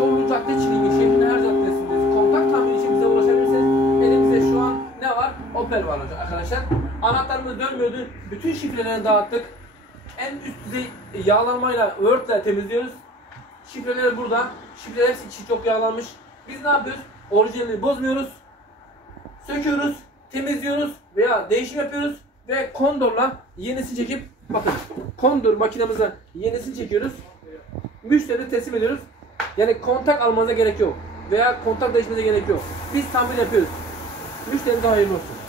Çorlu Cadde Çilingir şehrinin her caddesindeyiz. Kontak tamiri için bize ulaşabilirsiniz. Elimizde şu an ne var? Opel var hocam arkadaşlar. Anahtarımız dönmüyordu. Bütün şifrelerini dağıttık. En üst düzey yağlanmayla, Word'le temizliyoruz. Şifreler burada. Şifreler hepsi içi çok yağlanmış. Biz ne yapıyoruz? Orijinalini bozmuyoruz. Söküyoruz, temizliyoruz veya değişim yapıyoruz ve kondorla yenisini çekip bakın kondor makinamıza yenisini çekiyoruz. Müşteriye teslim ediyoruz. Yani kontak almanıza gerek yok veya kontak değişmenize gerek yok. Biz tamir yapıyoruz. Müşterimize hayırlı olsun.